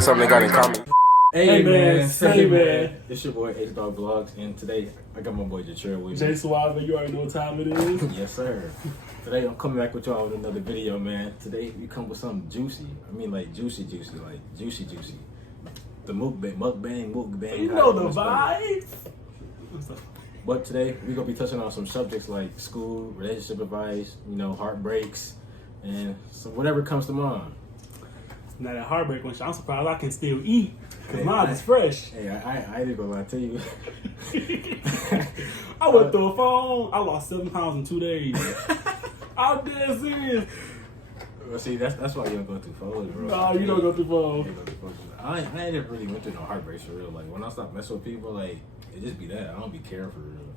find something they got in common. Hey man, say man. It's your boy H Dog Vlogs, and today I got my boy Jatrell with me. Jay Suave, you already know what time it is. Yes sir. Today I'm coming back with y'all with another video, man. Today we come with something juicy. I mean like juicy, like juicy. The mukbang. You know the vibes. But today we gonna be touching on some subjects like school, relationship advice, you know, heartbreaks, and so whatever comes to mind. Now that heartbreak one, I'm surprised I can still eat. Cause mine is fresh. Hey, I ain't gonna lie to you. I went through a phone. I lost 7 pounds in 2 days. I'm dead serious. Well, see, that's why you don't go through phones, bro. Nah, you don't go through phones. I ain't never really went through no heartbreaks for real. Like when I stop messing with people, like it just be that. I don't be caring for real.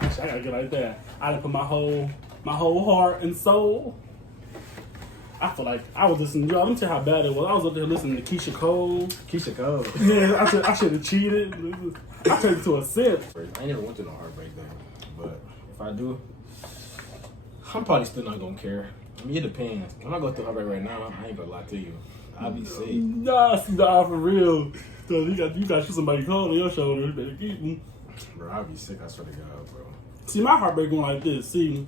Actually, I gotta get like that. I done put my whole heart and soul. I feel like I was listening. Yo, let me tell you how bad it was. I was up there listening to Keisha Cole. Yeah, I should have cheated. I turned it to a sip. I never went through no heartbreak though, but if I do, I'm probably still not gonna care. I mean, it depends. When I go through heartbreak right now, I ain't gonna lie to you. I'll be sick. Nah, for real. So you got somebody cold on your shoulder. You better keep them. Bro, I'll be sick. I swear to God, bro. See, my heartbreak went like this. See,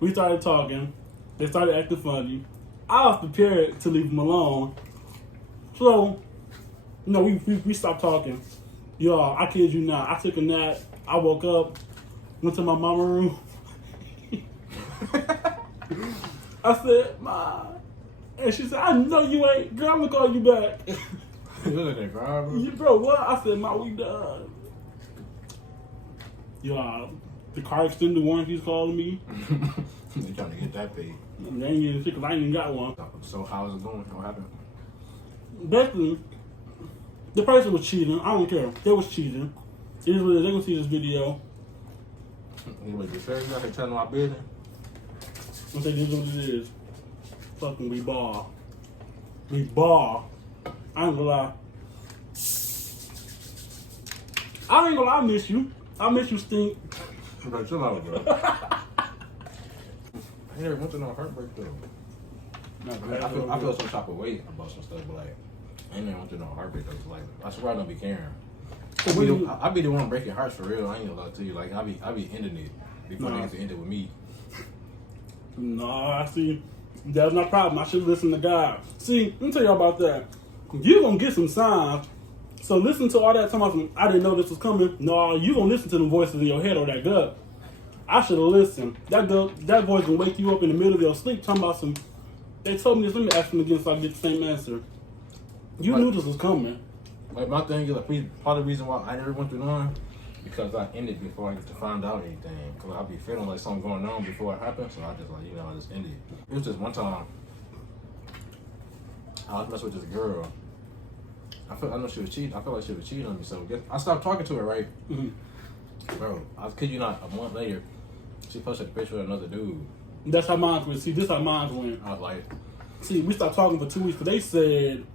we started talking. They started acting funny. I was prepared to leave them alone. So, you know, we stopped talking. Y'all, I kid you not. I took a nap. I woke up, went to my mama room. I said, Ma. And she said, I know you ain't. Girl, I'm going to call you back. You look at God, bro. Bro, what? I said, Ma, we done. Y'all, the car extended warranty's calling me. They trying to get that paid. They ain't getting shit because I ain't even got one. So how's it going? What happened? Basically, the person was cheating. I don't care. They was cheating. It is what it is. They gonna see this video. Anyway, you sure you got to tell my business? I'm saying this is what it is. Fucking we ball. We ball. I ain't gonna lie. I miss you. I miss you, Stink. Bro, chill out, bro. I never went through no heartbreak though. I feel some type of way about some stuff, but like I ain't never went through no heartbreak though. Like I swear I don't be caring. I be the one breaking hearts for real. I ain't gonna lie to you. Like I be ending it before they get to end it with me. Nah, see, that's my problem. I should listen to God. See, let me tell you about that. You gonna get some signs. So listen to all that talking about I didn't know this was coming. No, you gonna listen to the voices in your head or that gut. I should have listened. That voice gonna wake you up in the middle of your sleep talking about some. They told me this. Let me ask them again so I get the same answer. You knew this was coming. Like my thing is, like, part of the reason why I never went through none because I ended before I get to find out anything. Cause I be feeling like something going on before it happens, so I just like I just ended. It was just one time I was messing with this girl. I know she was cheating. I felt like she was cheating on me, so I stopped talking to her. Right, bro. I kid you not. A month later, she posted a picture with another dude. That's how mine went. See, this how mine went. I was like, see, we stopped talking for 2 weeks, but they said,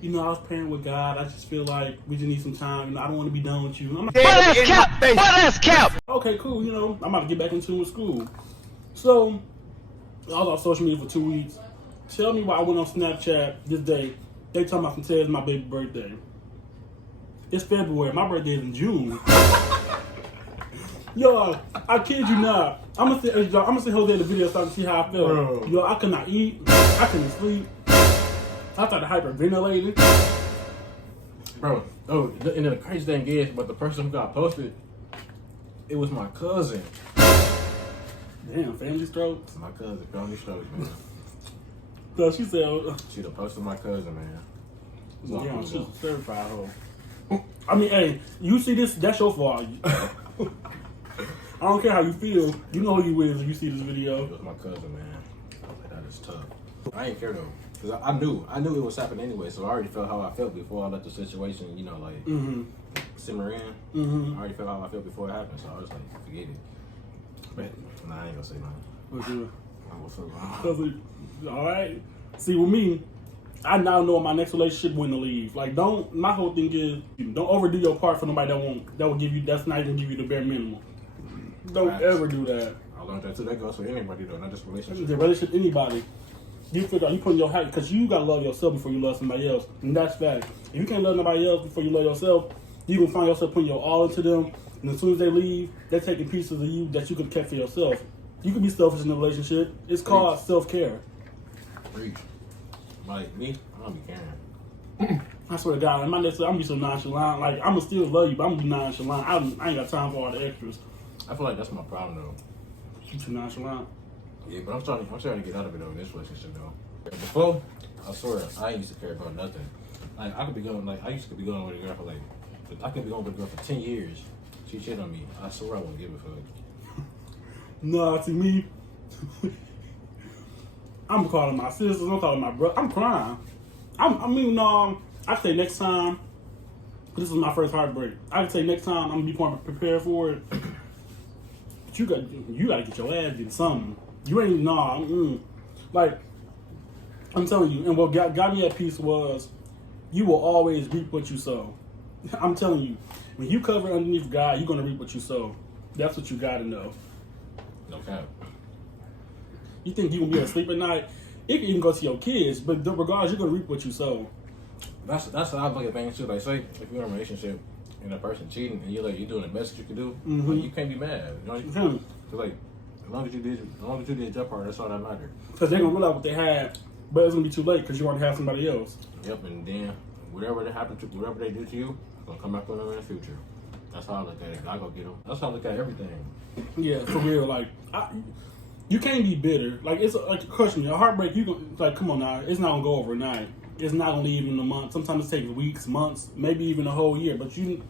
you know, I was praying with God. I just feel like we just need some time. You know, I don't want to be done with you. I'm like, What is cap? What is cap? Okay, cool. You know, I'm about to get back into school. So, I was on social media for 2 weeks. Tell me why I went on Snapchat this day. They talking about from today's my baby birthday. It's February. My birthday is in June. Yo, I kid you not. I'm gonna see Jose the video so I can see how I felt. Bro. Yo, I could not eat. I couldn't sleep. I started hyperventilating. bro. Oh, and then the crazy thing is, but the person who got posted, it was my cousin. Damn, family strokes. My cousin, family strokes, man. So she said, She done posted my cousin, man. damn, she's a certified hoe. I mean, hey, you see this, that's your fault. I don't care how you feel. You know who you is if you see this video. It was my cousin, man. I was like, that is tough. I ain't care though. Cause I knew it was happening anyway, so I already felt how I felt before I let the situation, like, simmer in. I already felt how I felt before it happened, so I was like, forget it. But, nah, I ain't gonna say nothing. What's good? I was so All right. See, with me, I now know in my next relationship when to leave. Like, my whole thing is, don't overdo your part for nobody that will give you, that's not even give you the bare minimum. Don't ever do that. I learned that too. That goes for anybody though, not just relationships. The relationship, anybody. You figure out you putting your height because you gotta love yourself before you love somebody else, and that's fact. If you can't love nobody else before you love yourself, you gonna find yourself putting your all into them, and as soon as they leave, they're taking pieces of you that you could have kept for yourself. You can be selfish in a relationship. It's called self-care. Preach. Like me, I don't be caring. I swear to God, I'm gonna be so nonchalant. Like I'm gonna still love you, but I'm gonna be nonchalant. I ain't got time for all the extras. I feel like that's my problem though. You too nonchalant. Yeah, but I'm trying to get out of it though in this relationship though. Before, I swear I ain't used to care about nothing. Like I used to be going with a girl for like, I could be going with a girl for 10 years. She shit on me. I swear I wouldn't give a fuck. Nah, to me, I'm calling my sisters. I'm calling my brother. I'm crying. I say next time. This is my first heartbreak. I can say next time I'm gonna be more prepared for it. But you gotta get your ass in something. You ain't like I'm telling you. And what got me at peace was you will always reap what you sow. I'm telling you, when you cover underneath God, you're gonna reap what you sow. That's what you gotta know. No cap. You think you gonna be able to sleep at night? It can even go to your kids, but regardless, you're gonna reap what you sow. That's how I look at things too. Like, say if you're in a relationship and a person cheating and you're doing the best that you can do, like, you can't be mad. You know, cause like as long as you did your part, that's all that matters. Because they're gonna realize what they had, but it's gonna be too late because you already have somebody else. Yep, and then whatever they do to you, it's gonna come back on them in the future. That's how I look at it. I go get them. That's how I look at everything. Yeah, for real. Like, you can't be bitter. Like, it's like, trust me, a heartbreak. Come on now. It's not gonna go overnight. It's not gonna leave in a month. Sometimes it takes weeks, months, maybe even a whole year. But you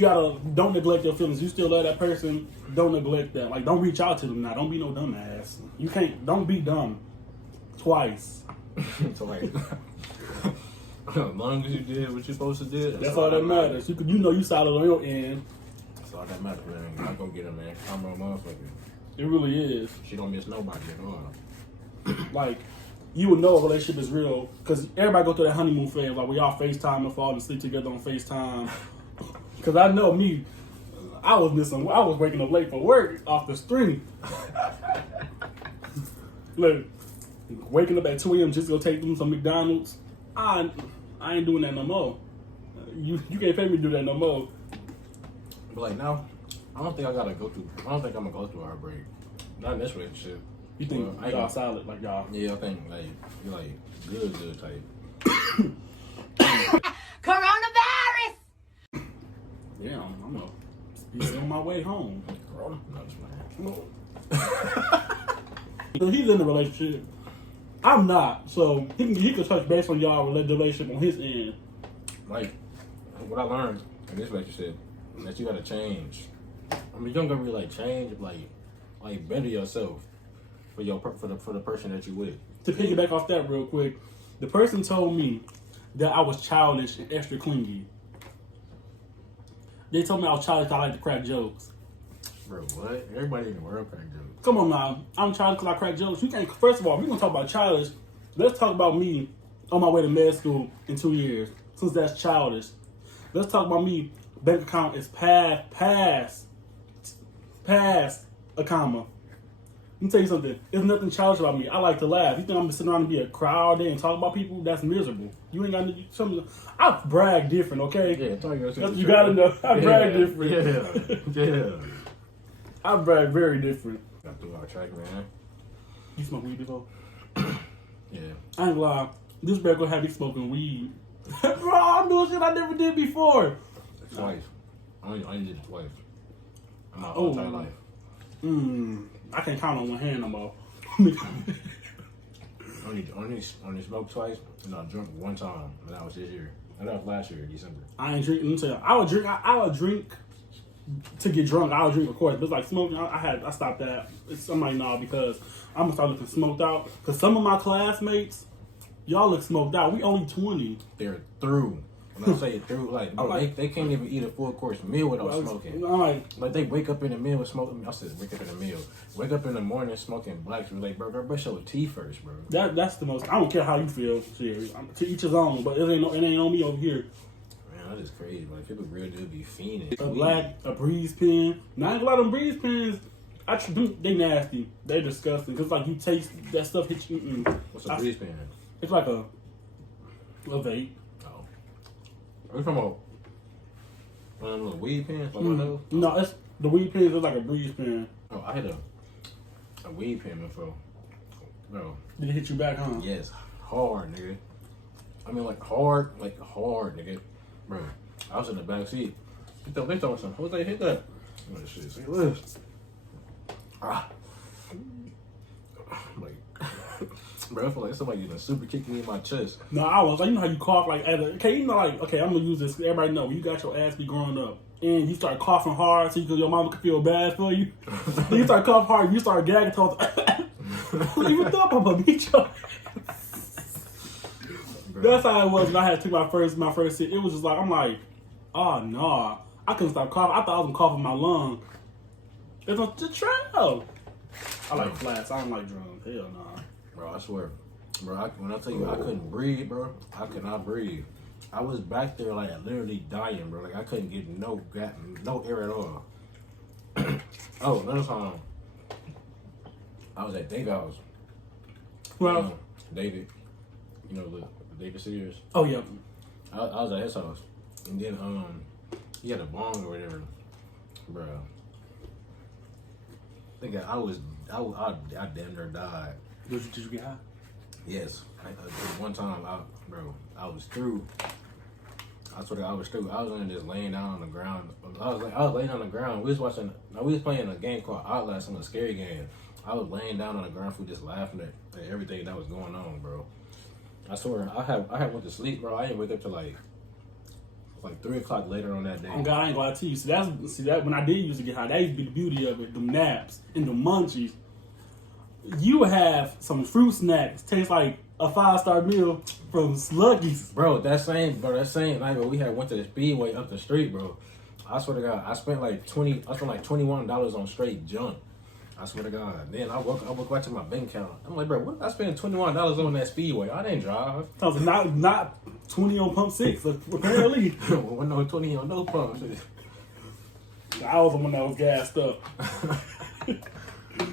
gotta don't neglect your feelings. You still love that person. Don't neglect that. Like, don't reach out to them now. Don't be no dumbass. You can't. Don't be dumb. Twice. So like, as long as you did what you're supposed to do, that's all that matters. You solid on your end. That's all that matters, man. I'm gonna get her, man. I'm a motherfucker. It really is. She don't miss nobody at all. Like, you would know a relationship is real because everybody go through that honeymoon phase. Like, we all FaceTime and fall asleep together on FaceTime. Because I know me, I was waking up late for work off the street. Look, waking up at 2 a.m. just to go take them some McDonald's. I ain't doing that no more. You can't pay me to do that no more. But like now, I don't think I'm gonna go through a heartbreak. Not in this relationship. You think y'all solid, like y'all? Yeah, I think like you're like good type. Coronavirus! Yeah, I'm gonna be on my way home. Corona? No, just He's in the relationship. I'm not, so he can touch base on y'all relationship on his end. Like what I learned in this relationship that you gotta change. I mean, you don't gotta really change, like better yourself for the person that you with. To piggyback off that real quick, the person told me that I was childish and extra clingy. They told me I was childish. I like to crack jokes. Bro, what? Everybody in the world crack jokes. Come on now, I'm childish because I crack jokes. You can't. First of all, if we're gonna talk about childish, let's talk about me on my way to med school in 2 years. Since that's childish, let's talk about me. Bank account is past a comma. Let me tell you something. There's nothing childish about me. I like to laugh. You think I'm gonna sit around and be a crowd all day and talk about people? That's miserable. You ain't got to do something. I brag different, okay? Yeah, you gotta know. I brag different. Yeah. I brag very different. Got through our track, man. You smoke weed before? Yeah. I ain't gonna lie. This bear gonna have me smoking weed. Bro, I'm doing shit I never did before. Twice. I only did it twice. In my entire life. I can't count on one hand no more. only smoked twice, and I drunk one time, and that was this year. And that was last year, December. I ain't drinking. Let me tell you, I would drink to get drunk. I would drink, of course, but it's like smoking. I stopped that. It's somebody now because I'm gonna start looking smoked out. Because some of my classmates, y'all look smoked out. We only 20. They're through. When I say through, like, bro, they can't even eat a full course meal without smoking. Like they wake up in the meal with smoking. I said wake up in the meal. Wake up in the morning smoking blacks. We're like, bro, brush your teeth first, bro. That's the most. I don't care how you feel. Serious. To each his own. But it ain't on me over here. Man, that is crazy. Like people really do be fiending. A breeze pen. Now, I ain't a lot of breeze pens. They nasty. They disgusting. Cause like you taste that stuff hit you. What's a breeze pan? It's like a vape. Oh. Are you talking about one of them little weed pans? Like one of those? No, it's the weed pens. It's like a breeze pen. Oh, I had a weed pen before. Bro. Did it hit you back, huh? Yes. Hard, nigga. I mean, like hard, nigga. Bro, I was in the back seat. They throwing some. What they hit that? Oh, shit. See, look. Ah. Like, bro, I feel like somebody just super kicked me in my chest. No, I was like, you know how you cough like, okay, you know, like, okay, I'm gonna use this. Everybody know you got your ass be growing up, and you start coughing hard, so your mama can feel bad for you. Then you start coughing hard, and you start gagging towards. Even though I'm gonna beat your That's how it was when I had to take my first hit. It was just like, I'm like, oh no, I couldn't stop coughing. I thought I was gonna cough in my lung. It's a Jatrell. I like flats. I don't like drums. Hell no. Bro, I swear. Bro, when I tell you I couldn't breathe, bro, I could not breathe. I was back there like literally dying, bro. Like I couldn't get no air at all. Oh, another time, I was at David house. Well, David, you know the David Sears. Oh yeah. I was at his house, and then he had a bong or whatever, bro. I think I damn near died. Did you get high? Yes. One time, I was through. I swear to God, I was through. I was just laying down on the ground. I was laying on the ground. We was playing a game called Outlast, a scary game. I was laying down on the ground, for just laughing at everything that was going on, bro. I swear, I had went to sleep, bro. I didn't wake up till like 3 o'clock later on that day. Oh God, I ain't gonna lie to you. See that when I did used to get high, that used to be the beauty of it. Them naps and the munchies. You would have some fruit snacks, taste like a 5-star meal from Sluggies. Bro, that same night when we had went to the Speedway up the street, bro. I swear to God, I spent like $21 on straight junk. I swear to God. Then I woke back to my bank account. I'm like, bro, what did I spend $21 on that Speedway? I didn't drive. I was not 20 on pump 6, apparently. Well, no 20 on no pumps. I was the one that was gassed up.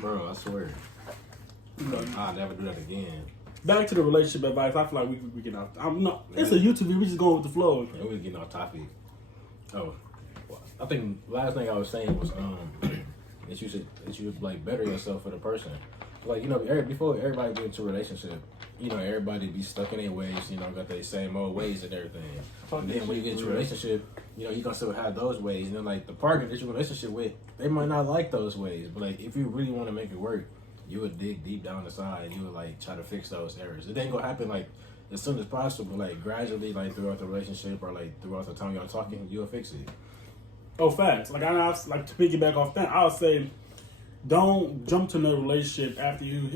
Bro, I swear. I'll never do that again. Back to the relationship advice. I feel like we get off. It's a YouTube video. We just going with the flow. Yeah, we getting off topic. Oh, I think last thing I was saying was that you should like better yourself for the person. Like, you know, before everybody get into a relationship, you know, everybody be stuck in their ways. You know, got their same old ways and everything. And then when you get into a relationship, you know, you gonna still have those ways. And then like the partner that you're in a relationship with, they might not like those ways. But like if you really want to make it work, you would dig deep down inside and you would like try to fix those errors. It ain't gonna happen like as soon as possible, like gradually, like throughout the relationship or like throughout the time y'all talking, you'll fix it. Oh, facts. Like like to piggyback off that, I would say don't jump to another relationship after you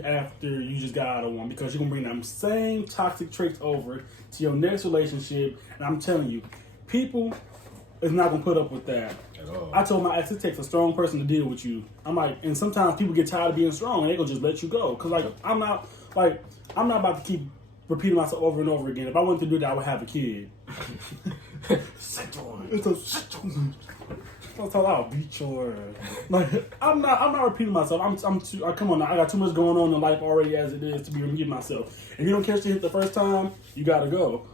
just got out of one, because you're gonna bring them same toxic traits over to your next relationship. And I'm telling you, people is not gonna put up with that. I told my ex, it takes a strong person to deal with you. I'm like, and sometimes people get tired of being strong and they gonna just let you go. Cause like I'm not about to keep repeating myself over and over again. If I wanted to do that, I would have a kid. I'll beat your like I'm not repeating myself. Come on now, I got too much going on in life already as it is to be repeating myself. If you don't catch the hit the first time, you gotta go.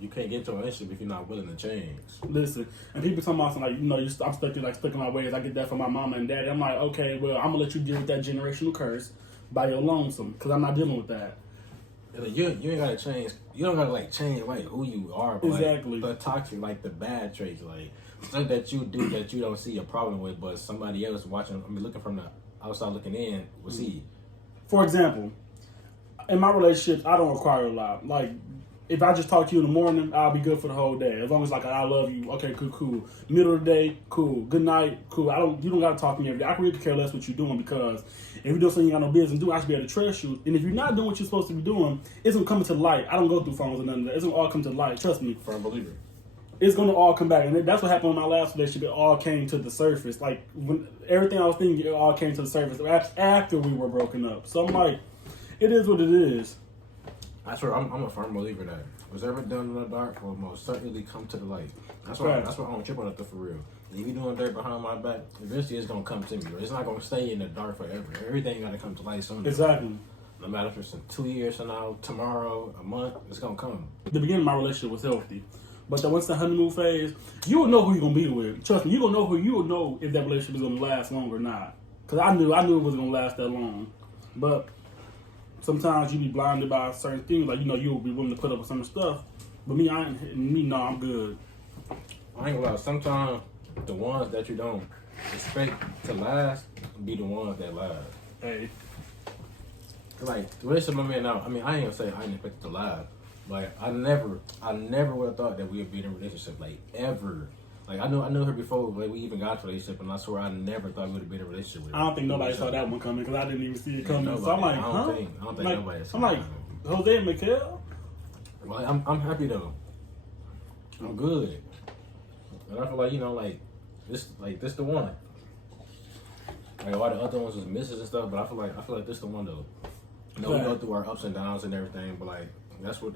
You can't get into a relationship if you're not willing to change. Listen, and people talking about like, you know, I'm stuck in my ways. I get that from my mama and daddy. I'm like, okay, well, I'm gonna let you deal with that generational curse by your lonesome, because I'm not dealing with that. You ain't gotta change. You don't gotta like change like who you are, but exactly. Like, the toxic, like the bad traits, like stuff that you do that you don't see a problem with, but somebody else looking from the outside looking in will see. For example, in my relationships, I don't require a lot. Like, if I just talk to you in the morning, I'll be good for the whole day. As long as like I love you, okay, cool. Middle of the day, cool. Good night, cool. You don't gotta talk to me every day. I can really care less what you're doing, because if you're doing something you got no business doing, I should be able to trust you. And if you're not doing what you're supposed to be doing, it's gonna come to the light. I don't go through phones or nothing. It's gonna all come to the light. Trust me. Firm believer. It's gonna all come back, and that's what happened in my last relationship. It all came to the surface. Like when everything I was thinking, it all came to the surface after we were broken up. So I'm like, it is what it is. I swear, I'm a firm believer that what's ever done in the dark will most certainly come to the light. That's Right. why I don't trip on it for real. If you doing dirt behind my back, eventually it's gonna come to me. It's not gonna stay in the dark forever. Everything gotta come to light soon. Exactly. No matter if it's in 2 years from now, tomorrow, a month, it's gonna come. The beginning of my relationship was healthy. But then once the honeymoon phase, you will know who you're gonna be with. Trust me, you will know if that relationship is gonna last long or not. Cause I knew it wasn't gonna last that long. But sometimes you be blinded by certain things, like you'll be willing to put up with some stuff. But no, I'm good. I ain't gonna lie, sometimes the ones that you don't expect to last be the ones that last. Hey. Like the relationship I'm in now, I mean I ain't gonna say I didn't expect it to last. Like I never would have thought that we would be in a relationship, like ever. Like I knew her before, like we even got to a relationship, and I swear I never thought we would have been in a relationship with her. I don't think nobody saw that one coming because I didn't even see it coming. Nobody. So I'm like, I don't think like, nobody saw I'm like, it. Jose and Mikhail? Well, I'm happy though. I'm good. And I feel like this the one. Like all the other ones was misses and stuff, but I feel like this the one though. We go through our ups and downs and everything, but like that's what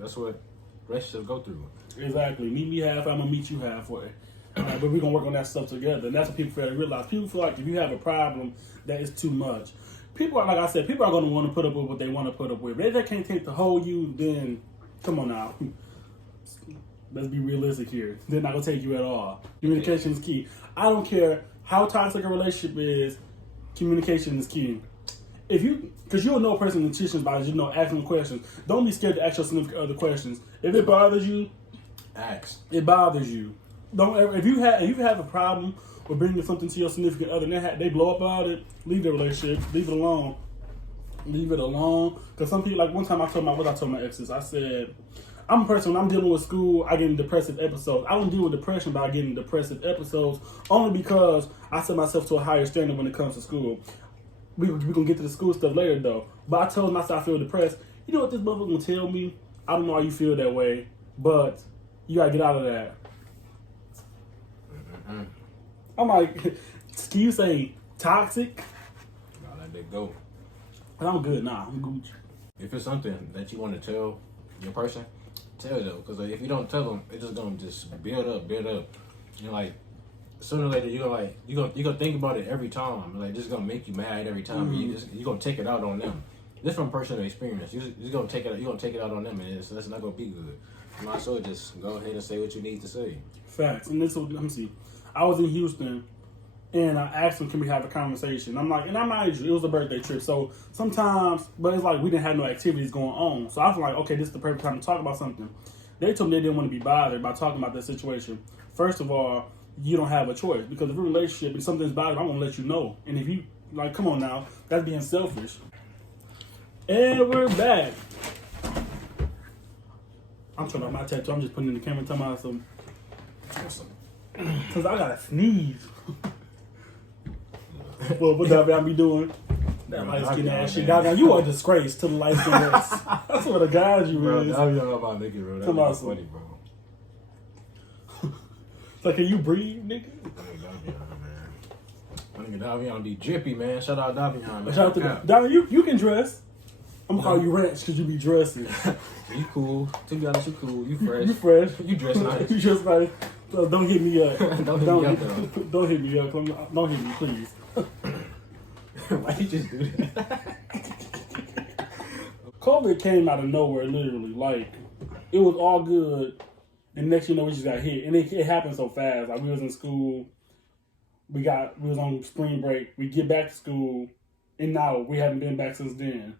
relationships go through. Exactly. Meet me halfway, I'm gonna meet you halfway. But we're gonna work on that stuff together. And that's what people fail to realize. People feel like if you have a problem that is too much. People are, like I said, people are gonna want to put up with what they want to put up with. If they can't take the whole you, then come on now. Let's be realistic here. They're not gonna take you at all. Communication is key. I don't care how toxic a relationship is, communication is key. Because you'll know a person's intentions by asking them questions. Don't be scared to ask your significant other questions. If it bothers you, Ask. it bothers you. Don't ever, if you have a problem with bringing something to your significant other and they blow up about it, leave the relationship, leave it alone. Leave it alone. Because some people, like one time I told my exes, I said, I'm a person, when I'm dealing with school, I get in depressive episodes. I don't deal with depression by getting depressive episodes only because I set myself to a higher standard when it comes to school. We're going to get to the school stuff later, though. But I told myself I feel depressed. You know what this motherfucker going to tell me? I don't know how you feel that way, but you got to get out of that. Mm-hmm. I'm like, can you say toxic? Gotta let that go. But I'm good. Nah, I'm Gucci. If it's something that you want to tell your person, tell them. Because if you don't tell them, it's just going to build up. And like, sooner or later, you're gonna think about it every time. Like, this is gonna make you mad every time. Mm-hmm. You're gonna take it out on them. This from personal experience. You're gonna take it out on them, and that's not gonna be good. You might as well just go ahead and say what you need to say. Facts. And this, let me see. I was in Houston, and I asked them, can we have a conversation? I'm like, and I mind you, it was a birthday trip, so sometimes, but it's like we didn't have no activities going on. So I was like, okay, this is the perfect time to talk about something. They told me they didn't want to be bothered by talking about that situation. First of all, you don't have a choice, because if a relationship and something's bothering, I'm gonna let you know. And if you like, come on now, that's being selfish. And we're back. I'm turning off my tattoo. I'm just putting in the camera, talking about some. Cause I gotta sneeze. Well, what that I be doing? That light skin ass shit. Goddamn, you are a disgrace to the light skin ass. That's what a guy you Bro, is. I'm young about nigga, bro. That's funny, bro. So can you breathe, nigga? My nigga Davion be drippy, man. Shout out Davion, man. Shout out to Davion, you can dress. I'm gonna call you Ranch because you be dressing. You cool. To be honest, you cool. You fresh. You fresh. You dress nice. You dress nice. Don't hit me up. Don't hit me up, though. Don't hit me up. Don't hit me, please. Why you just do that? COVID came out of nowhere, literally. Like, it was all good, and next you know, we just got hit. And it happened so fast. Like, we was in school. We was on spring break. We get back to school, and now we haven't been back since then.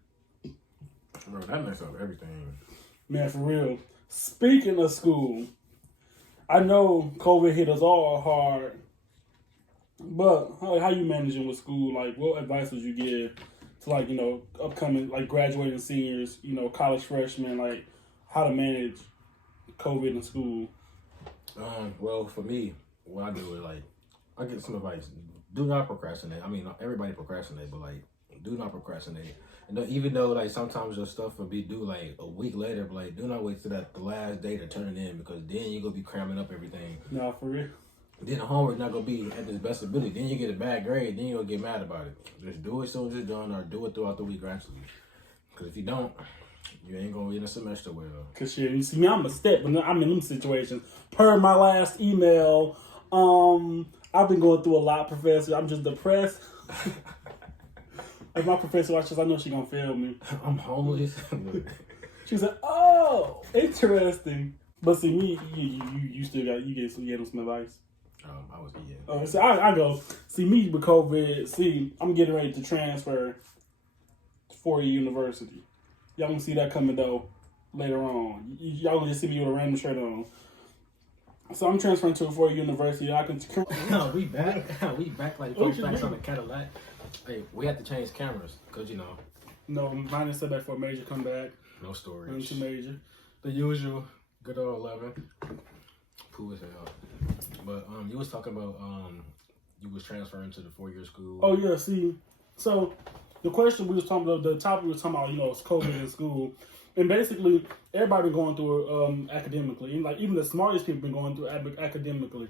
Bro, that messed up everything. Man, for real. Speaking of school, I know COVID hit us all hard, but how you managing with school? Like, what advice would you give to, like, you know, upcoming, like, graduating seniors, you know, college freshmen, like, how to manage COVID in school? Well, for me, what I do is, like, I get some advice. Do not procrastinate. I mean, everybody procrastinate, but, like, do not procrastinate. And even though, like, sometimes your stuff will be due, like, a week later, but, like, do not wait till the last day to turn it in, because then you're going to be cramming up everything. No, for real. Then the homework not going to be at its best ability. Then you get a bad grade. Then you're going to get mad about it. Just do it soon as it's done, or do it throughout the week gradually. Because if you don't, You ain't gonna be in a semester well. Cause shit, you see me, I'm a step, but I'm in them situations. Per my last email, I've been going through a lot, Professor. I'm just depressed. If my professor watches, I know she gonna fail me. I'm homeless. She said, "Oh, interesting." But see me, you still got you get them some advice. I was eating. So I go see me with COVID. See, I'm getting ready to transfer to 4-year university. Y'all gonna see that coming though later on. Y'all gonna just see me with a random shirt on. So I'm transferring to a 4-year university. I can. No, we back. We back like folks back on the Cadillac. Hey, we had to change cameras because No, mine is set back for a major comeback. No storage. Into major. The usual. Good old 11. Cool as hell. But you was talking about you was transferring to the 4-year school. Oh yeah, see, so the question we was talking about, the topic we was talking about, is COVID in school, and basically everybody been going through it academically, and like even the smartest people been going through it academically.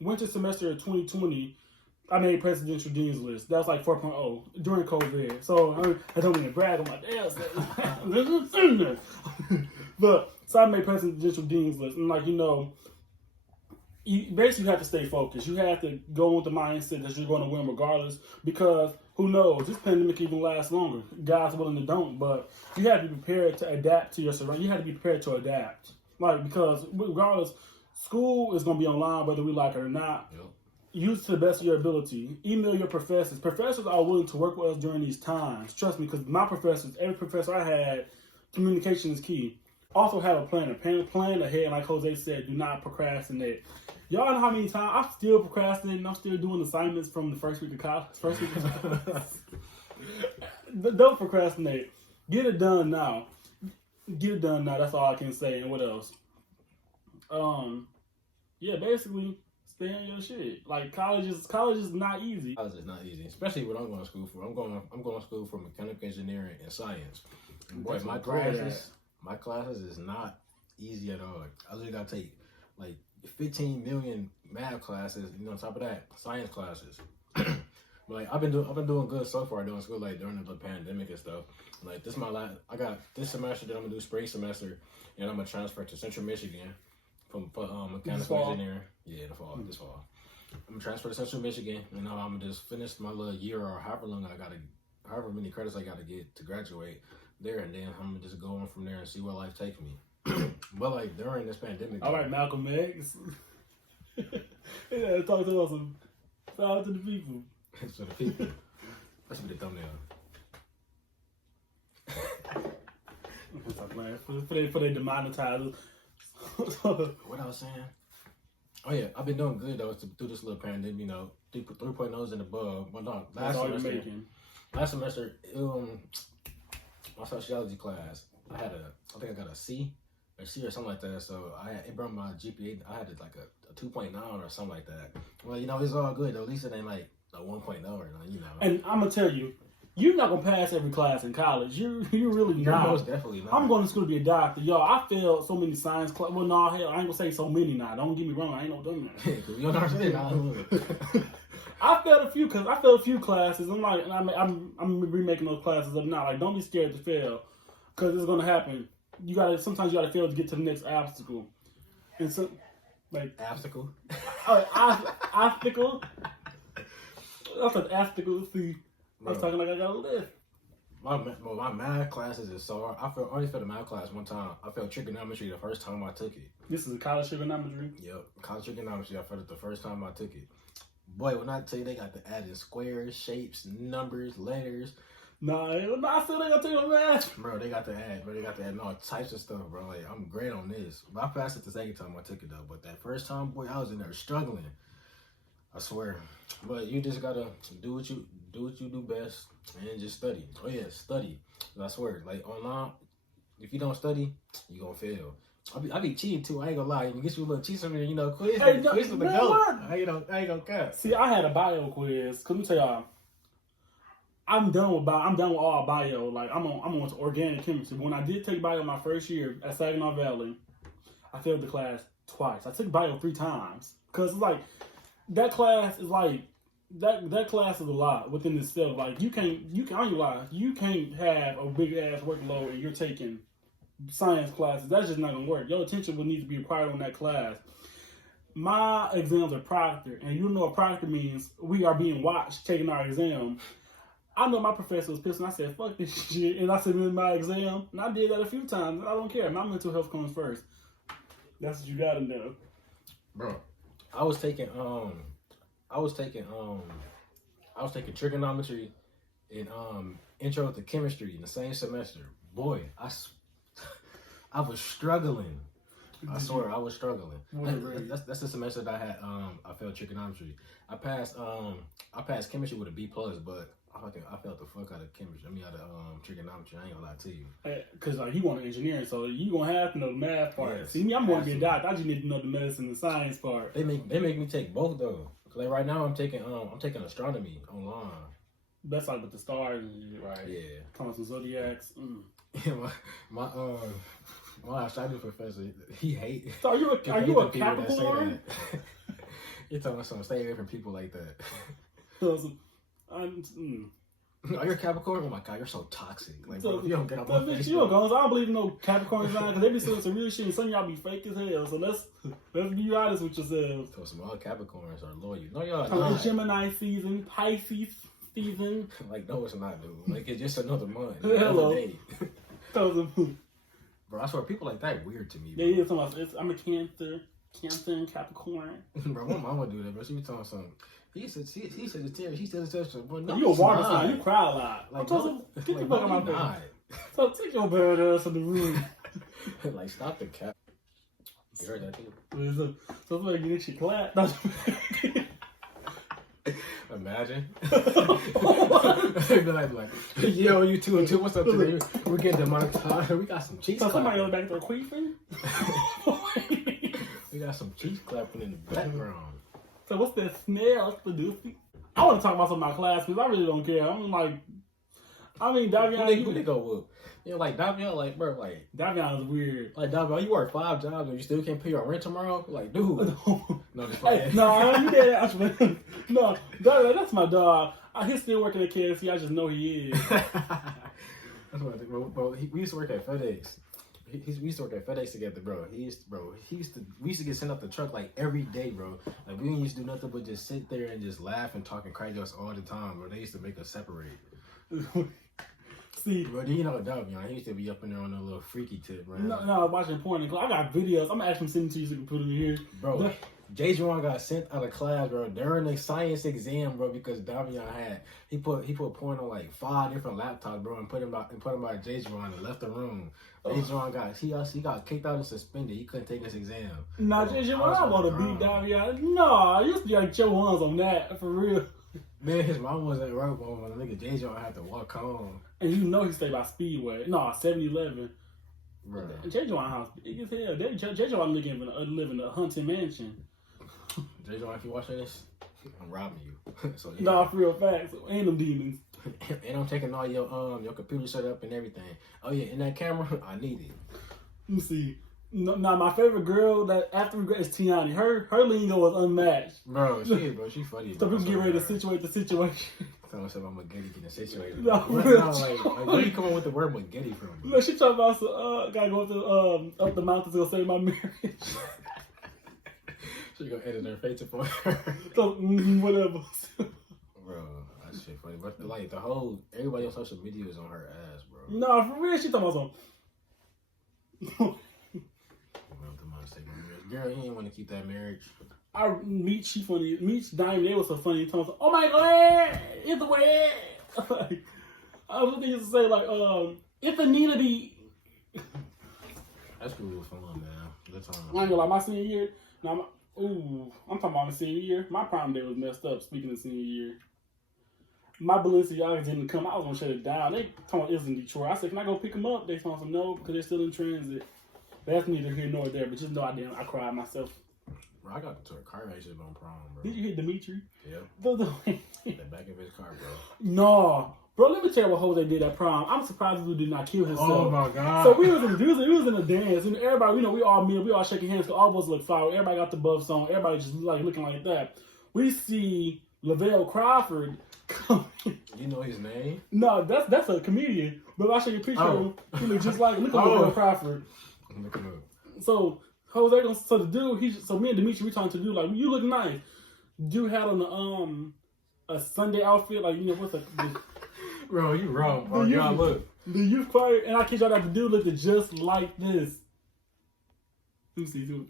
Winter semester of 2020. I made presidential dean's list. That was like 4.0 during COVID. So I don't mean to brag on my damn. But so I made presidential dean's list, and like you basically have to stay focused. You have to go with the mindset that you're going to win regardless, because who knows, this pandemic even lasts longer. God's willing to don't, but you have to be prepared to adapt to your surroundings. You have to be prepared to adapt, because regardless, school is going to be online whether we like it or not. Yep. Use it to the best of your ability. Email your professors. Professors are willing to work with us during these times. Trust me, because my professors, every professor I had, communication is key. Also have a plan. Plan ahead, and like Jose said, do not procrastinate. Y'all know how many times I'm still procrastinating. I'm still doing assignments from the first week of college. Don't procrastinate. Get it done now. Get it done now. That's all I can say. And what else? Yeah, basically, stay on your shit. Like college is not easy. College is not easy, especially what I'm going to school for. I'm going to school for mechanical engineering and science. And boy, my classes is not easy at all. I literally got to take like 15 million math classes, on top of that, science classes. But like I've been doing good so far during school, like during the pandemic and stuff. Like this is my last. I got this semester that I'm gonna do spring semester, and I'm gonna transfer to Central Michigan for mechanical engineering. Yeah, this fall. I'm gonna transfer to Central Michigan, and now I'm gonna just finish my little year or however many credits I gotta get to graduate there, and then I'm gonna just go on from there and see where life takes me. But like during this pandemic, all right, Malcolm X. Yeah, talk to us. Shout out to the people. To the people. That should be the thumbnail. For they demonetize. What I was saying? Oh yeah, I've been doing good though through this little pandemic. 3.0s and above. Well, no, last semester, my sociology class, I think I got a C or something like that. So it brought my GPA. I had like a 2.9 or something like that. Well, it's all good though. At least it ain't like a 1.0 or nothing, And I'm gonna tell you, you're not gonna pass every class in college. You really not. Most definitely not. I'm going to school to be a doctor, y'all. I failed so many science classes. Well, no, hell, I ain't gonna say so many now. Don't get me wrong. I ain't no dumb man. You don't understand. I failed a few classes. I'm like, I'm remaking those classes up now. Like, don't be scared to fail, because it's gonna happen. Sometimes you gotta fail to get to the next obstacle. And so, like obstacle. Obstacle. That's an obstacle. See, I was talking like I got a lift. My math classes is so hard. I only failed a math class one time. I failed trigonometry the first time I took it. This is a college trigonometry? Yep, college trigonometry. I failed it the first time I took it. Boy, when I tell you they got to add in squares, shapes, numbers, letters. Nah, I still ain't gonna take no math. Bro, they got to add all types of stuff, bro. Like, I'm great on this. But I passed it the second time I took it, though. But that first time, boy, I was in there struggling. I swear. But you just gotta do what you do best and just study. Oh yeah, study. I swear, like online, if you don't study, you gonna fail. I be cheating too. I ain't gonna lie. You get you a little cheat from there, quiz. Quiz with the goat. I ain't gonna cut. See, I had a bio quiz. Let me tell y'all, I'm done with all bio. Like I'm on to organic chemistry. But when I did take bio my first year at Saginaw Valley, I failed the class twice. I took bio 3 times because it's like that class is like that class is a lot within itself. Like you can't have a big ass workload and you're taking science classes. That's just not gonna work. Your attention will need to be required on that class. My exams are proctored, and you know what proctor means. We are being watched taking our exam. I know my professor was pissed, and I said, "Fuck this shit," and I submitted my exam, and I did that a few times. I don't care. My mental health comes first. That's what you gotta know, bro. I was taking trigonometry and intro to chemistry in the same semester. Boy, I was struggling. I swear I was struggling. That's the semester that I had. I failed trigonometry. I passed chemistry with a B+, but I failed the fuck out of chemistry. Out of trigonometry. I ain't gonna lie to you. Cause like you want engineering, so you gonna have to know the math part. Yes, See me, I'm gonna be a doctor. I just need to know the medicine and science part. They make me take both though. Cause like right now I'm taking astronomy online. That's like with the stars and shit, right? Yeah. Talking some zodiacs. Yeah, my astronomy professor, he hates. So are you a Capricorn? You're talking something. Stay away from people like that. Are you a Capricorn? Oh my god, you're so toxic. Like, bro, if you don't get off my face. I don't believe in no Capricorn design because they be saying some real shit and some of y'all be fake as hell. So let's be honest with yourselves. So some all Capricorns are loyal. No, y'all not. Gemini season, Pisces season. Like, no, it's not, dude. Like, it's just another month. Hello. Bro, I swear, people like that weird to me. Bro. Yeah, I'm a Cancer and Capricorn. Bro, my mama do that, bro. She was telling something. He said bro, no, you a water sign. You cry a lot. Like, get the fuck out my face. So take your bad ass in the room. Like, stop the cap. You heard that too? So it's like you get your clap. Imagine. They'd be like, yo, you 2 and 2, what's up today? We're getting demonetized. We got some cheeks. So somebody on the back there queefing? We got some cheeks clapping in the background. So what's that smell? What's the doofy? I want to talk about some of my class because I really don't care. Davion. Who they go with? You know, like Davion, like bro, like Davion is weird. Like Davion, you work 5 jobs and you still can't pay your rent tomorrow? Like, dude. No, just hey, no, you did actually. No, Davion, that's my dog. He's still working at KFC. I just know he is. That's what I think, bro. We used to work at FedEx. We used to work at FedEx together, bro. We used to get sent up the truck like every day, bro. Like we didn't used to do nothing but just sit there and just laugh and talk and crack jokes all the time, bro. They used to make us separate. See, bro, you know Davion, he used to be up in there on a little freaky tip, bro. No, I was watching porn. I got videos. I'm actually sending to you so you can put them in here, bro. Jay Juan got sent out of class, bro, during the science exam, bro, because Davion he put porn on like 5 different laptops, bro, and put him by Jay Juan and left the room. Jay Juan got kicked out and suspended. He couldn't take this exam. Nah, Jay Juan, I want to beat Davion. No, I used to be like Joe Hans on that for real. Man, his mom was at work when the nigga Jay Juan had to walk home. And you know he stayed by Speedway. No, 7-Eleven. Bro. Jay Juan house big as hell. Jay Juan living in a haunted mansion. Jay Juan, if you watching this, I'm robbing you. So, yeah. Nah, for real facts. And them demons. And I'm taking all your computer set up and everything. Oh yeah, and that camera, I need it. Let me see. Now my favorite girl that after we is Tiani. Her lingo was unmatched. Bro, she funny. So we can get ready to situate the situation. Tell myself I'm getting situated. No, like where you coming with the word Maggetti from? No, she talking about gotta go up the mountains to save my marriage. She gonna edit her face for her. So, whatever. Bro, that shit funny. But like everybody on social media is on her ass, bro. No, for real, she talking about something. Girl, you ain't want to keep that marriage. She funny. Meech Diamond, they was so funny. Talking, oh my god, it's the way. Like, I was thinking to say like, it's a Nina. That's cool. It was fun, man. Good time. I ain't gonna lie, my senior year. Now, I'm talking about my senior year. My prom day was messed up. Speaking of senior year, my Balenciagas didn't come. I was gonna shut it down. They told me it was in Detroit. I said, can I go pick them up? They told me no because they're still in transit. That's neither here nor there. But just know I cried myself. Bro, I got into a car accident on prom, bro. Did you hit Dimitri? Yep. The back of his car, bro. No. Bro, let me tell you what Jose did at prom. I'm surprised he did not kill himself. Oh my god. So we was in a dance, and everybody, we all shaking hands because all of us look fire. Everybody got the buffs on. Everybody just like looking like that. We see Lavelle Crawford. You know his name? No, that's a comedian. But I'll show you a picture of him. He look just like look at Lavelle Crawford. Look him up. So Jose, so the dude, so me and Dimitri, we talking to the dude like, you look nice. Dude had on a Sunday outfit, like what's the bro? You wrong, bro. Y'all look. The youth choir, and I kid y'all that the dude looked just like this. Let me see, dude.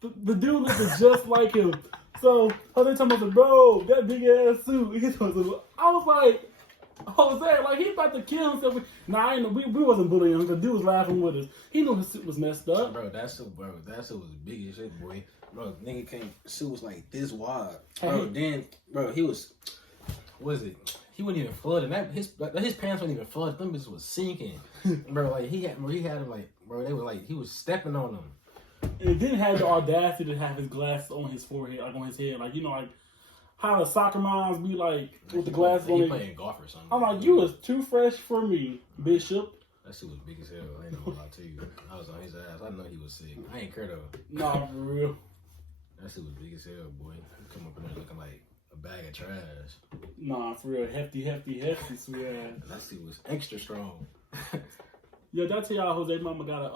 The dude looked just like him. So Jose told me, bro, that big ass suit. I was like, Jose, like he about to kill himself. Nah, I ain't, we wasn't bullying him because dude was laughing with us. He knew his suit was messed up. Bro, that suit was big as shit, boy. Bro, nigga suit was like this wide. Bro, he was, what is it? He wasn't even flooded. His pants weren't even flooded. Them bitches was sinking. Bro, like he had him like, bro, they were like, he was stepping on them. And then had the audacity to have his glasses on his forehead, like on his head, like like how the soccer moms be like with the glasses on. He playing golf or something. I'm like, you was too fresh for me, Bishop. That shit was big as hell. I ain't gonna lie to you. I was on his ass. I know he was sick. I ain't care though. Nah, for real. That shit was big as hell, boy. He come up in there looking like a bag of trash. Nah, for real. Hefty, sweet ass. That shit was extra strong. Yo, did I tell y'all Jose mama got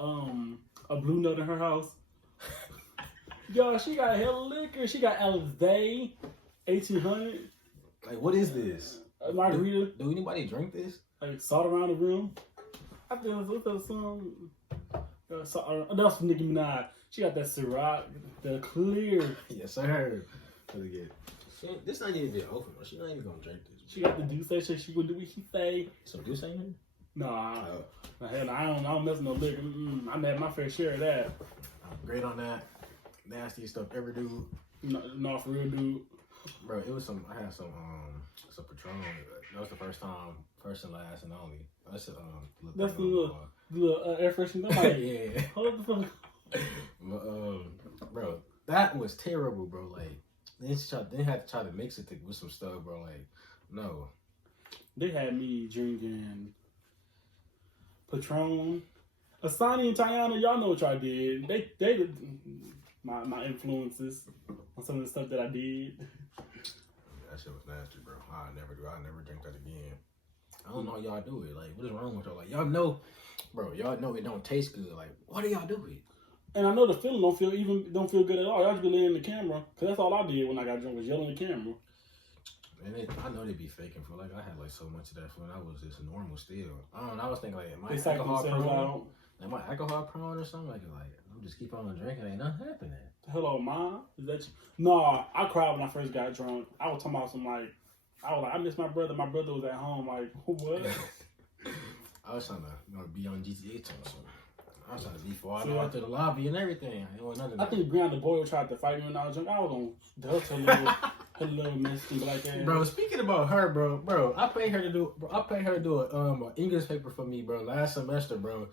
a blue note in her house? Yo, she got hella liquor. She got Alizé, 1800. Like, what is this? Margarita. Do anybody drink this? Like, salt around the room. I think what's that song? That's from Nicki Minaj. She got that Ciroc, the clear. Yes, sir. This not even open. She's not even gonna drink this. She got the Douce. She gonna do what she say. Some Douce in here? Nah, hell, I don't mess with no liquor. I had my fair share of that. I'm great on that. Nastiest stuff ever, dude. No, for real, dude. Bro, it was some. I had some Patron. That was the first time, first and last and only. That's the little air freshener. Like, yeah. Hold the fuck. But, bro, that was terrible, bro. Like, they had to try to mix it with some stuff, bro. Like, no. They had me drinking Patron. Asani and Tiana, y'all know what y'all did. They my influences on some of the stuff that I did. That shit was nasty, bro. I'll never drink that again. I don't know how y'all do it. Like, what is wrong with y'all? Like, y'all know it don't taste good. Like, why do y'all do it? And I know the feeling don't feel good at all. Y'all just be laying in the camera. Cause that's all I did when I got drunk was yelling at the camera. And I know they be faking for like I had like so much of that when I was just normal still. I don't know. I was thinking like, am I alcohol prone? Am I alcohol prone or something? Like I'm just keep on drinking. Ain't nothing happening. Hello, Mom. Is that you? No, I cried when I first got drunk. I was talking about some like, I miss my brother. My brother was at home. Like, what? I was trying to be on GTA or something. I was trying to be far out to the lobby and everything. I think Grant the boy tried to fight me when I was drunk. I was on dust her little messy black ass. Bro, speaking about her, bro, I paid her to do an English paper for me, bro, last semester, bro.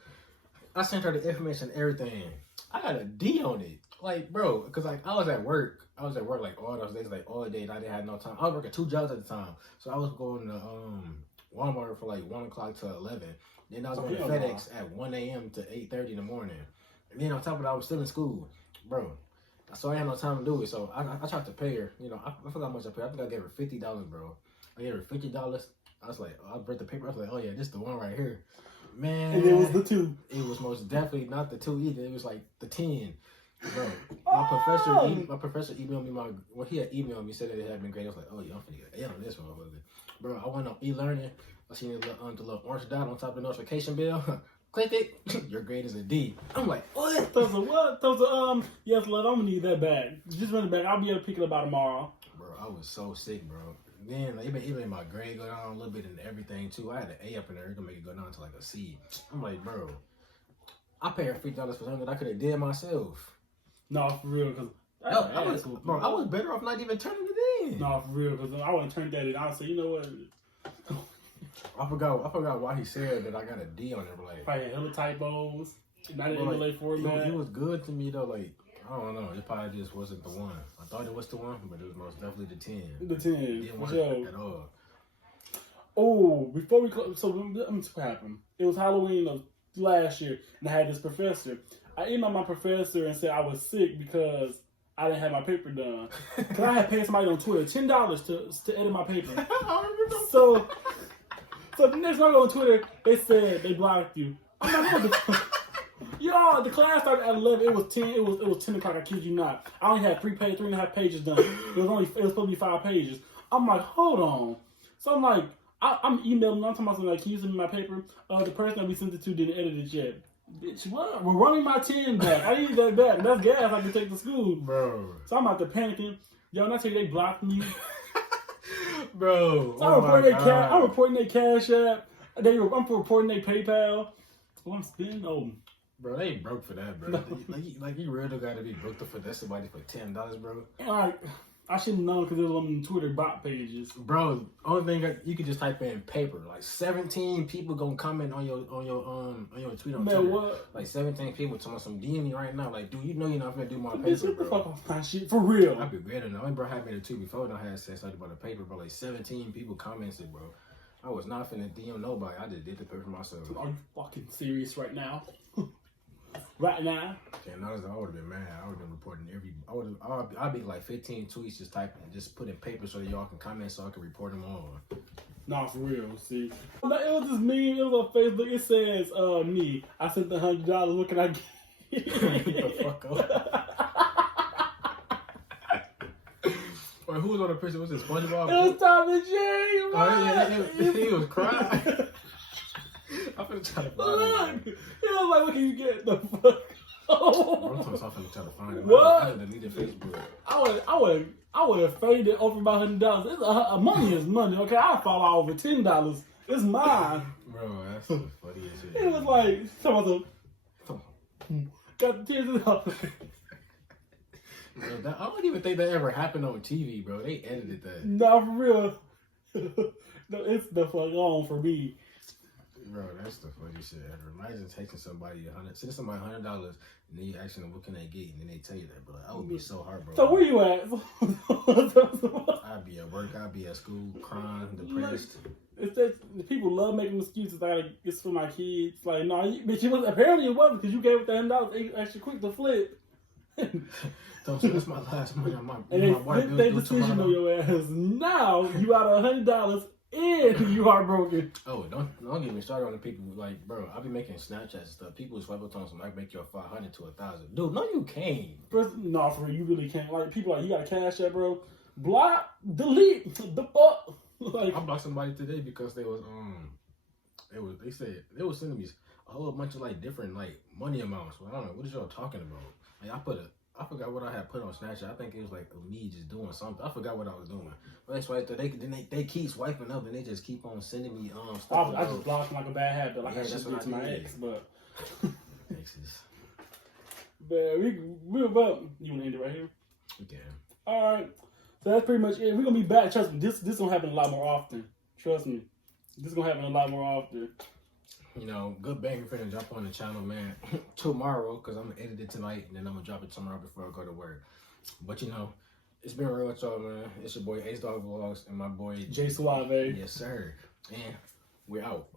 I sent her the information and everything. I got a D on it. Like, bro, because like I was at work like all those days, like all day, and I didn't have no time. I was working 2 jobs at the time. So I was going to Walmart for like 1 o'clock to 11. Then I was going to FedEx at 1 a.m. to 8:30 in the morning. And then on top of that, I was still in school, bro. So I had no time to do it. So I tried to pay her. You know, I forgot how much I paid. I think I gave her $50, bro. I gave her $50. I was like, I read the paper. I was like, oh yeah, this is the one right here. Man. And it was the 2. It was most definitely not the 2 either. It was like the 10. Bro, my professor emailed me he had emailed me, said that it had been great. I was like, oh yeah, I'm finna get on this one. Bro, I went on e-learning. I seen the little orange dot on top of the notification bell. Click it. Your grade is a D. I'm like, what? Yes, love, I'm gonna need that back. Just run it back. I'll be able to pick it up by tomorrow. Bro, I was so sick, bro. Then like, even my grade go down a little bit and everything too. I had an A up in there. It's gonna make it go down to like a C. I'm like, bro, I paid her $50 for something that I could have did myself. No, for real, because I was better off not even turning it in. No, for real, because I wouldn't turn that in. I would say, you know what? I forgot why he said that I got a D on it. Like, probably had hella typos. Not an MLA format. It was good to me though. Like, I don't know. It probably just wasn't the one. I thought it was the one, but it was most definitely the 10. The 10. It didn't work at all. Oh, before we close, so let me see what happened. It was Halloween of last year, and I had this professor. I emailed my professor and said I was sick because I didn't have my paper done. Cause I had paid somebody on Twitter $10 to edit my paper. So the next time I go on Twitter, they said they blocked you. I'm like, what the fuck? Yo, the class started at 11. It was 10. It was 10 o'clock. I kid you not. I only had 3.5 pages done. It was supposed to be 5 pages. I'm like, hold on. So I'm like, I'm emailing. I'm talking about something like, can you send me my paper? The person that we sent it to didn't edit it yet. Bitch, what? We're running my 10 back. I need that back. That's gas I can take to school, bro. So I'm out there panicking. Yo, and I tell you, they blocked me, bro. So I'm reporting their Cash App. I'm reporting their PayPal. Oh, I'm spending. Oh. Bro, they ain't broke for that, bro. like you really gotta be broke to finesse somebody for $10, bro. Like, I shouldn't have known because it was on Twitter bot pages. Bro, only thing you could just type in paper. Like 17 people gonna comment on your tweet on Man, Twitter. what? Like 17 people telling some DM me right now. Like, dude, you know you're not gonna do my paper, Get the bro. fuck off my shit for real. I be better than bro. Had made a tweet before. I had said something about the paper, bro. Like 17 people commented, bro. I was not finna DM nobody. I just did the paper myself. Are you fucking serious right now? Right now? Can't notice I would have been mad. I would have been reporting I'd be like 15 tweets just typing, just putting paper so that y'all can comment so I can report them all. Nah, for real. See, it was just me. It was on Facebook. It says, me. I sent the $100. What can I get? Get the fuck up. Or who was on the picture? Was it SpongeBob? It was Tom and Jerry. Oh, yeah, he was crying. I'm finna try to find Look, it was like, what can you get? The fuck? I'm finna try to find it. What? I deleted Facebook. I would have faded over my $100. It's money is money, okay? I'll fall over $10. It's mine. Bro, that's the funniest shit. It was like, some of them got the tears out. Bro, I don't even think that ever happened on TV, bro. They edited that. Nah, for real. No, it's the fuck on for me. Bro, that's the funniest shit ever. Imagine taking somebody sending somebody $100, and then you asking them what can they get, and then they tell you that, bro. I would be so heartbroken. So where you at? I'd be at work, I'd be at school, crying, depressed. It's that the people love making excuses. Like, it's for my kids. Like, no, bitch, apparently it wasn't because you gave it the $100 extra quick to flip. So that's my last money on my and they decision on your ass. Now you out of $100 and you are broken. Oh, don't get me started on the people like, bro. I be making Snapchats and stuff. People swipe up on some like make your 500 to 1,000. Dude, no, you can't. First, no, for real, you really can't. Like people like you got a Cash App, bro. Block, delete, the fuck. Like I blocked somebody today because they said they was sending me a whole bunch of like different like money amounts. Well, I don't know what is y'all talking about. Like I forgot what I had put on Snapchat. I think it was like me just doing something. I forgot what I was doing. But that's why they keep swiping up and they just keep on sending me stuff. I just blocked like a bad habit. Like yeah, I should do to my ex, but exes. But we about you wanna end it right here? You can. Alright. So that's pretty much it. We're gonna be back. Trust me, this gonna happen a lot more often. Trust me. This gonna happen a lot more often. You know, good bang for finna drop on the channel, man, tomorrow, because I'm gonna edit it tonight, and then I'm gonna drop it tomorrow before I go to work. But you know, it's been real with y'all, man. It's your boy Ace Dog Vlogs and my boy J Suave. Yes, sir. And we're out.